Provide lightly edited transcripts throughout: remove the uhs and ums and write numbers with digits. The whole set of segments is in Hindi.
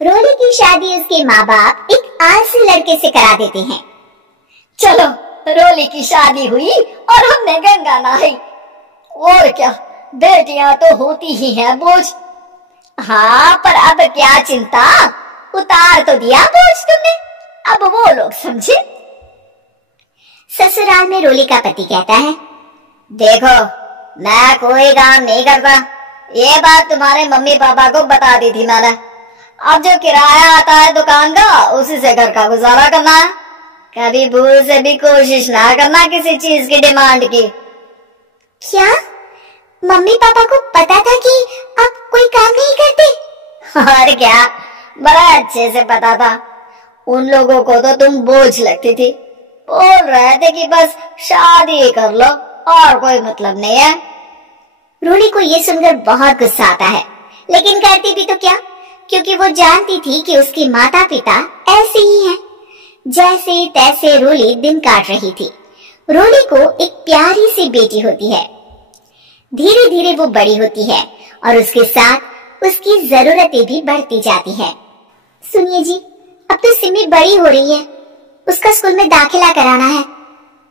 रोली की शादी उसके माँ बाप एक आलसी लड़के से करा देते हैं। चलो, रोली की शादी हुई और हमने गंगा नहाई। और क्या, बेटियां तो होती ही हैं बोझ। हाँ, पर अब क्या चिंता, उतार तो दिया बोझ तुमने, अब वो लोग समझे। ससुराल में रोली का पति कहता है, देखो, मैं कोई काम नहीं करता, ये बात तुम्हारे मम्मी पापा को बता दी थी मैंने। अब जो किराया आता है दुकान का, उसी से घर का गुजारा करना है। कभी भूल से भी कोशिश ना करना किसी चीज की डिमांड की। क्या मम्मी पापा को पता था कि आप कोई काम नहीं करते? और क्या, बड़ा अच्छे से पता था। उन लोगों को तो तुम बोझ लगती थी, बोल रहे थे कि बस शादी कर लो और कोई मतलब नहीं है। रोली को ये सुनकर बहुत गुस्सा आता है, लेकिन करती भी तो क्या, क्योंकि वो जानती थी कि उसके माता पिता ऐसे ही हैं। जैसे तैसे रोली दिन काट रही थी। रोली को एक प्यारी सी बेटी होती है। धीरे धीरे वो बड़ी होती है और उसके साथ उसकी जरूरतें भी बढ़ती जाती है। सुनिए जी, अब तो सिमी बड़ी हो रही है, उसका स्कूल में दाखिला कराना है।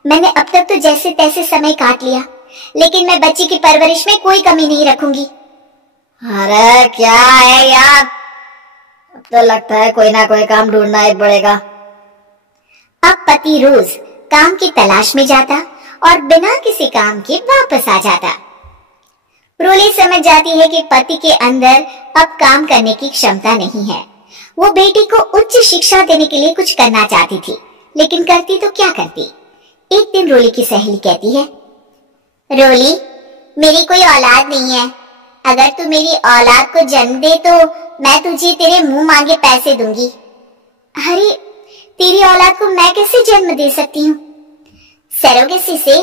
मैंने अब तक तो जैसे तैसे समय काट लिया, लेकिन मैं बच्ची की परवरिश में कोई कमी नहीं रखूंगी। अरे क्या है यार, अब तो लगता है कोई ना कोई काम ढूंढना ही पड़ेगा। अब पति रोज काम की तलाश में जाता और बिना किसी काम के वापस आ जाता। रोली समझ जाती है कि पति के अंदर अब काम करने की क्षमता नहीं है। वो बेटी को उच्च शिक्षा देने के लिए कुछ करना चाहती थी, लेकिन करती तो क्या करती। एक दिन रोली की सहेली कहती है, रोली, मेरी कोई औलाद नहीं है। अगर तू मेरी औलाद को जन्म दे तो मैं तुझे तेरे मुंह मांगे पैसे दूंगी। अरे, तेरी औलाद को मैं कैसे जन्म दे सकती हूँ? सरोगेसी से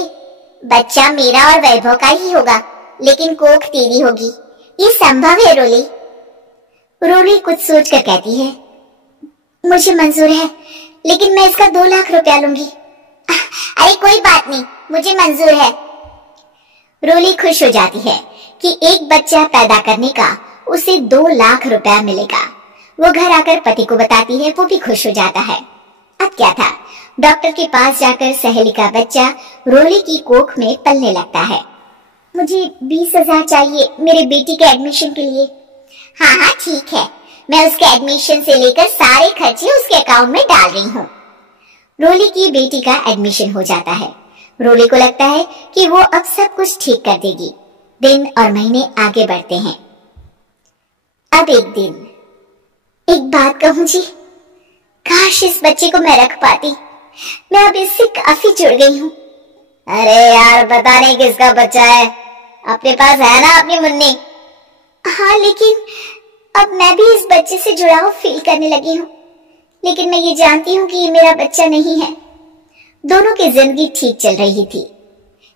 बच्चा मेरा और वैभव का ही होगा, लेकिन कोख तेरी होगी। ये संभव है रोली? रोली कुछ सोचकर कहती है, मुझे मंजूर है, लेकिन मैं इसका 2 लाख रुपया लूंगी। अरे कोई बात नहीं, मुझे मंजूर है। रोली खुश हो जाती है कि एक बच्चा पैदा करने का उसे 2 लाख रुपया मिलेगा। वो घर आकर पति को बताती है, वो भी खुश हो जाता है। अब क्या था, डॉक्टर के पास जाकर सहेली का बच्चा रोली की कोख में पलने लगता है। मुझे 20,000 चाहिए मेरे बेटी के एडमिशन के लिए। हाँ हाँ ठीक है, मैं उसके एडमिशन से लेकर सारे खर्चे उसके अकाउंट में डाल रही हूँ। रोली की बेटी का एडमिशन हो जाता है। रोली को लगता है कि वो अब सब कुछ ठीक कर देगी। दिन और महीने आगे बढ़ते हैं। अब एक दिन, एक बात कहूँ जी, काश इस बच्चे को मैं रख पाती। मैं अब इससे काफी जुड़ गई हूँ। अरे यार, पता नहीं किसका बच्चा है, अपने पास है ना अपनी मुन्नी? हाँ, लेकिन अब मैं भी इस बच्चे से जुड़ाव फील करने लगी हूँ। लेकिन मैं ये जानती हूँ कि ये मेरा बच्चा नहीं है। दोनों की जिंदगी ठीक चल रही थी,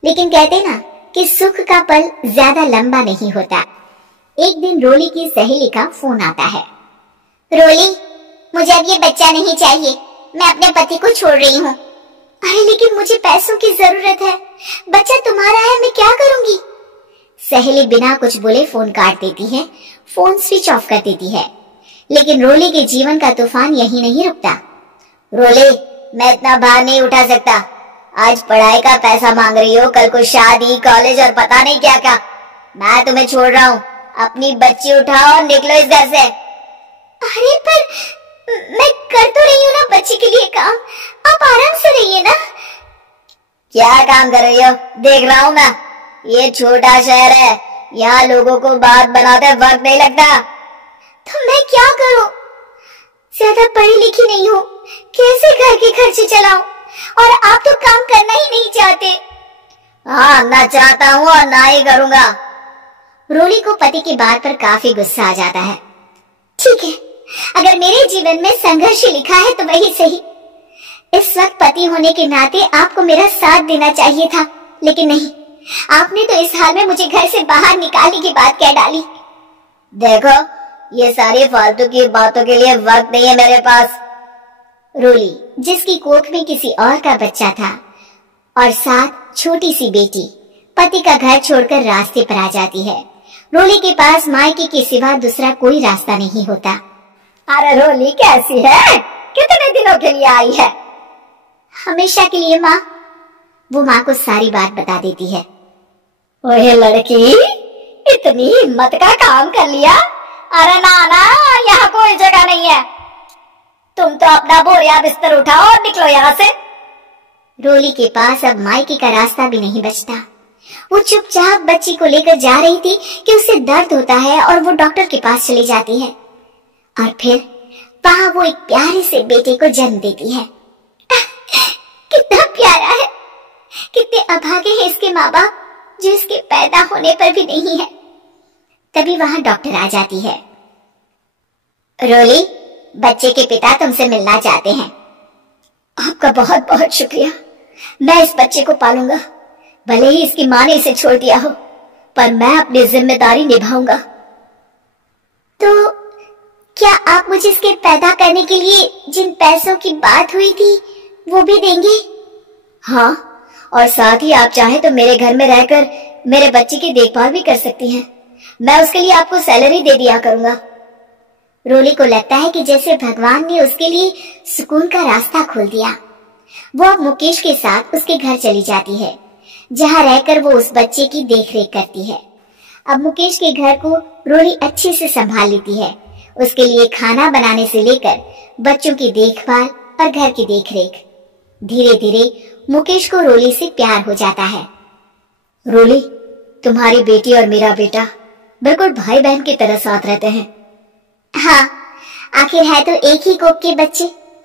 लेकिन कहते ना कि सुख का पल ज्यादा लंबा नहीं होता। एक दिन रोली की सहेली का फोन आता है। रोली, मुझे अब ये बच्चा नहीं चाहिए, मैं अपने पति को छोड़ रही हूँ। अरे लेकिन मुझे पैसों की जरूरत है, बच्चा तुम्हारा है, मैं क्या करूंगी? सहेली बिना कुछ बोले फोन काट देती है, फोन स्विच ऑफ कर देती है। लेकिन रोली के जीवन का तूफान यही नहीं रुकता। रोली, मैं इतना भार नहीं उठा सकता। आज पढ़ाई का पैसा मांग रही हो, कल को शादी, कॉलेज और पता नहीं क्या क्या। मैं तुम्हें छोड़ रहा हूँ, अपनी बच्ची उठाओ और निकलो इस घर से। अरे पर मैं कर तो रही हूँ ना बच्ची के लिए काम, आप आराम से रहिए ना। क्या काम कर रही हो? देख रहा हूँ मैं। ये छोटा शहर है, यहाँ लोगों को बात बनाते वक्त नहीं लगता। तो मैं क्या करूँ? ज्यादा पढ़ी लिखी नहीं हूँ, कैसे घर के खर्चे चलाऊं? और आप तो काम करना ही नहीं चाहते। हाँ, ना चाहता हूँ और ना ही करूँगा। रोली को पति की बात पर काफी गुस्सा आ जाता है। ठीक है, अगर मेरे जीवन में संघर्ष लिखा है तो वही सही। इस वक्त पति होने के नाते आपको मेरा साथ देना चाहिए था, लेकिन नहीं, आपने तो इस हाल में मुझे घर से बाहर निकालने की बात कह डाली। देखो, ये सारी फालतू की बातों के लिए वक्त नहीं है मेरे पास। रोली, जिसकी कोख में किसी और का बच्चा था और साथ छोटी सी बेटी, पति का घर छोड़कर रास्ते पर आ जाती है। रोली के पास मायके के सिवा दूसरा कोई रास्ता नहीं होता। अरे रोली कैसी है? कितने दिनों के लिए आई है? हमेशा के लिए माँ। वो माँ को सारी बात बता देती है। ओए लड़की, इतनी हिम्मत का काम कर लिया। अरे ना, यहाँ कोई जगह नहीं है। तुम तो अपना बोरिया बिस्तर उठाओ और निकलो यहाँ से। रोली के पास अब मायके का रास्ता भी नहीं बचता। वो चुपचाप बच्ची को लेकर जा रही थी कि उसे दर्द होता है और वो डॉक्टर के पास चली जाती है और फिर वहां वो एक प्यारे से बेटे को जन्म देती है। कितना प्यारा है, कितने अभागे हैं इसके माँ बाप जो इसके पैदा होने पर भी नहीं है। तभी वहां डॉक्टर आ जाती है। रोली, बच्चे के पिता तुमसे मिलना चाहते हैं। आपका बहुत बहुत शुक्रिया। मैं इस बच्चे को पालूंगा, भले ही इसकी माँ ने इसे छोड़ दिया हो, पर मैं अपनी जिम्मेदारी निभाऊंगा। तो क्या आप मुझे इसके पैदा करने के लिए जिन पैसों की बात हुई थी वो भी देंगे? हाँ, और साथ ही आप चाहे तो मेरे घर में रहकर मेरे बच्चे की देखभाल भी कर सकती हैं। मैं उसके लिए आपको सैलरी दे दिया करूंगा। रोली को लगता है कि जैसे भगवान ने उसके लिए सुकून का रास्ता खोल दिया। वो अब मुकेश के साथ उसके घर चली जाती है, जहाँ रहकर वो उस बच्चे की देखरेख करती है। अब मुकेश के घर को रोली अच्छे से संभाल लेती है। उसके लिए खाना बनाने से लेकर बच्चों की देखभाल और घर की देखरेख। धीरे धीरे मुकेश को रोली से प्यार हो जाता है। रोली, तुम्हारी बेटी और मेरा बेटा बिल्कुल भाई बहन की तरह साथ रहते हैं। हाँ, आखिर है तो एक ही कोख के बच्चे,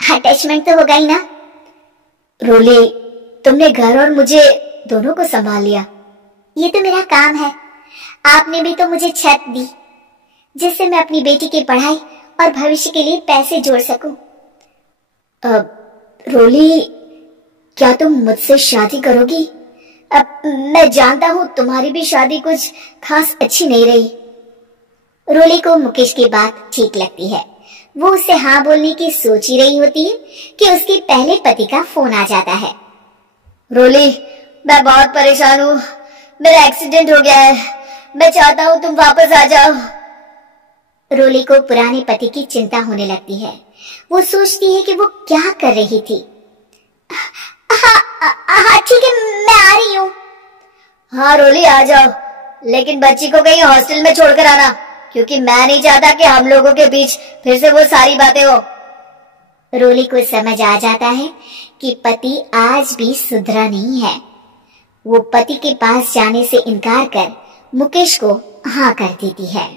अटैचमेंट तो होगा ही ना। रोली, तुमने घर और मुझे दोनों को संभाल लिया। ये तो मेरा काम है। आपने भी तो मुझे छत दी जिससे मैं अपनी बेटी की पढ़ाई और भविष्य के लिए पैसे जोड़ सकूं। रोली, क्या तुम मुझसे शादी करोगी? अब मैं जानता हूँ तुम्हारी भी शादी कुछ खास अच्छी नहीं रही। रोली को मुकेश की बात ठीक लगती है। वो उससे हाँ बोलने की सोच ही रही होती है कि उसके पहले पति का फोन आ जाता है। रोली, मैं बहुत परेशान हूँ। मेरा एक्सीडेंट हो गया है। मैं चाहता हूँ तुम वापस आ जाओ। रोली को पुराने पति की चिंता होने लगती है। वो सोचती है कि वो क्या कर रही थी। हाँ ठीक है, मैं आ रही हूँ। हाँ रोली, आ जाओ, लेकिन बच्ची को कहीं हॉस्टल में छोड़कर आना, क्योंकि मैं नहीं चाहता कि हम लोगों के बीच फिर से वो सारी बातें हो। रोली को समझ आ जाता है कि पति आज भी सुधरा नहीं है। वो पति के पास जाने से इनकार कर मुकेश को हाँ कर देती है।